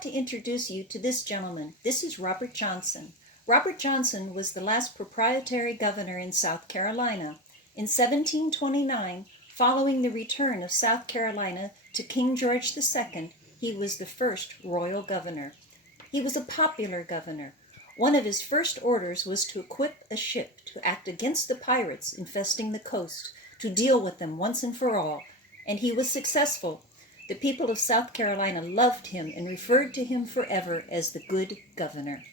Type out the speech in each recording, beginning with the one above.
like to introduce you to this gentleman. This is Robert Johnson. Robert Johnson was the last proprietary governor in South Carolina. In 1729, following the return of South Carolina to King George II, he was the first royal governor. He was a popular governor. One of his first orders was to equip a ship to act against the pirates infesting the coast, to deal with them once and for all. And he was successful. The people of South Carolina loved him and referred to him forever as the good governor.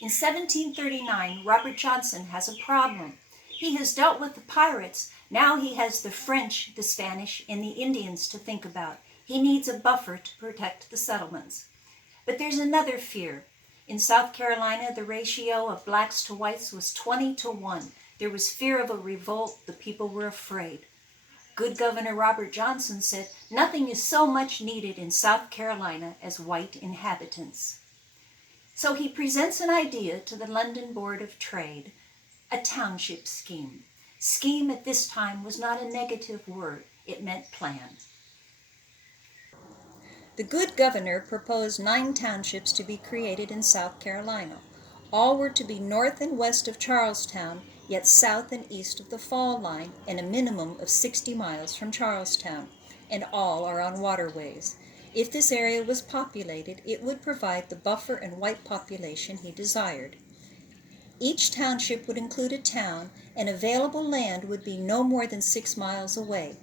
In 1739, Robert Johnson has a problem. He has dealt with the pirates. Now he has the French, the Spanish, and the Indians to think about. He needs a buffer to protect the settlements. But there's another fear. In South Carolina, the ratio of blacks to whites was 20-1. There was fear of a revolt. The people were afraid. Good Governor Robert Johnson said, "Nothing is so much needed in South Carolina as white inhabitants." So he presents an idea to the London Board of Trade, a township scheme. Scheme at this time was not a negative word. It meant plan. The good governor proposed 9 townships to be created in South Carolina. All were to be north and west of Charlestown, yet south and east of the fall line, and a minimum of 60 miles from Charlestown, and all are on waterways. If this area was populated, it would provide the buffer and white population he desired. Each township would include a town, and available land would be no more than 6 miles away.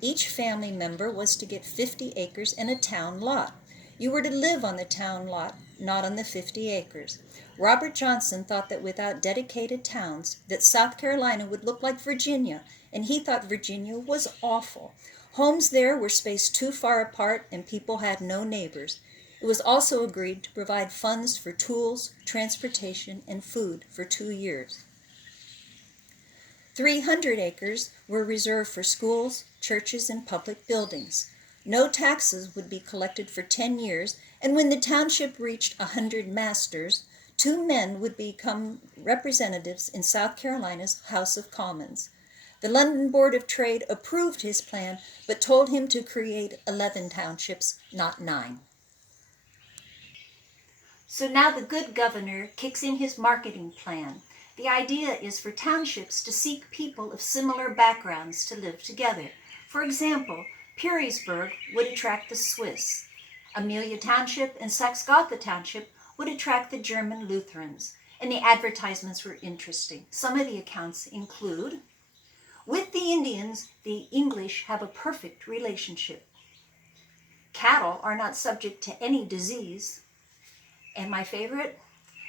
Each family member was to get 50 acres and a town lot. You were to live on the town lot, not on the 50 acres. Robert Johnson thought that without dedicated towns, that South Carolina would look like Virginia, and he thought Virginia was awful. Homes there were spaced too far apart, and people had no neighbors. It was also agreed to provide funds for tools, transportation, and food for 2 years. 300 acres were reserved for schools, churches, and public buildings. No taxes would be collected for 10 years, and when the township reached 100 masters, 2 men would become representatives in South Carolina's House of Commons. The London Board of Trade approved his plan, but told him to create 11 townships, not 9. So now the good governor kicks in his marketing plan. The idea is for townships to seek people of similar backgrounds to live together. For example, Perrysburg would attract the Swiss. Amelia Township and Saxe-Gotha Township would attract the German Lutherans. And the advertisements were interesting. Some of the accounts include, "With the Indians, the English have a perfect relationship. Cattle are not subject to any disease." And my favorite,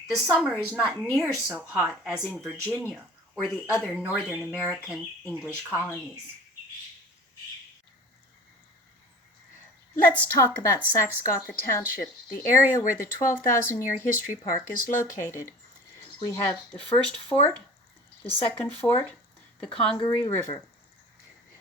"The summer is not near so hot as in Virginia or the other Northern American English colonies." Let's talk about Saxe-Gotha Township, the area where the 12,000-year history park is located. We have the first fort, the second fort, the Congaree River.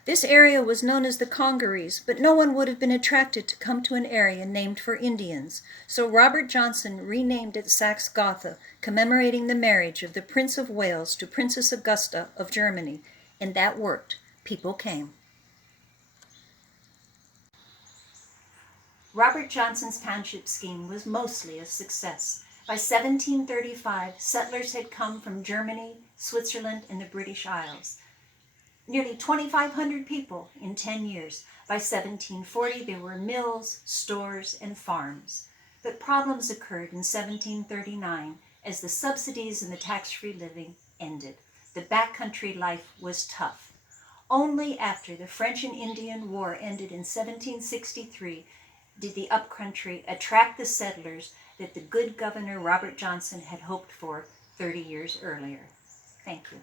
This area was known as the Congarees, but no one would have been attracted to come to an area named for Indians. So Robert Johnson renamed it Saxe-Gotha, commemorating the marriage of the Prince of Wales to Princess Augusta of Germany. And that worked. People came. Robert Johnson's township scheme was mostly a success. By 1735, settlers had come from Germany, Switzerland, and the British Isles. Nearly 2,500 people in 10 years. By 1740, there were mills, stores, and farms. But problems occurred in 1739 as the subsidies and the tax-free living ended. The backcountry life was tough. Only after the French and Indian War ended in 1763 did the upcountry attract the settlers that the good Governor Robert Johnson had hoped for 30 years earlier. Thank you.